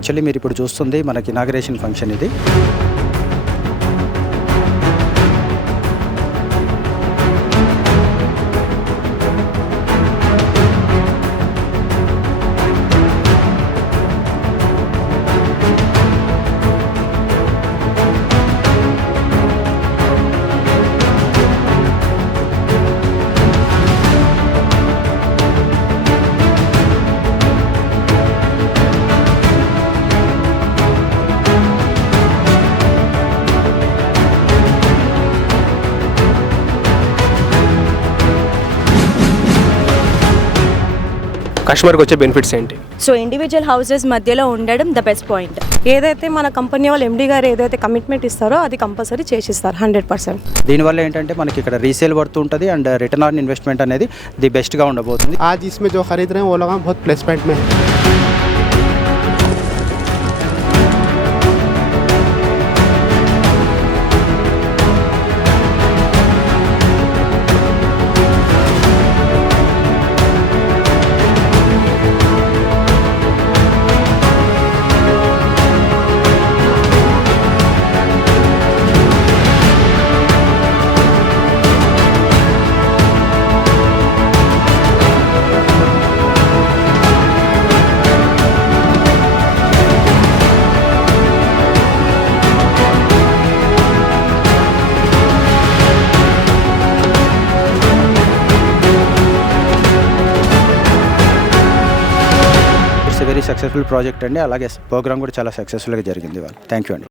యాక్చువల్లీ మీరు ఇప్పుడు చూస్తుంది మనకి ఇనాగరేషన్ ఫంక్షన్ ఇది. కస్టమర్కి వచ్చే బెనిఫిట్స్ ఏంటి? సో ఇండివిజువల్ హౌసెస్ మధ్యలో ఉండడం ద బెస్ట్ పాయింట్. ఏదైతే మన కంపెనీ వాళ్ళు ఎండీ గారు ఏదైతే కమిట్మెంట్ ఇస్తారో అది కంపల్సరీ చేసిస్తారు 100%. దీనివల్ల ఏంటంటే మనకి ఇక్కడ రీసేల్ వర్త్ ఉంటుంది అండ్ రిటర్న్ ఆన్ ఇన్వెస్ట్మెంట్ అనేది ది బెస్ట్గా ఉండబోతుంది. आज इसमें जो खरीद रहे हैं वो लोग बहुत प्लेसमेंट में है. ఇట్స్ వెరీ సక్సెస్ఫుల్ ప్రాజెక్ట్ అండి. అలాగే ప్రోగ్రామ్ కూడా చాలా సక్సెస్ఫుల్గా జరిగింది. థ్యాంక్ యూ అండి.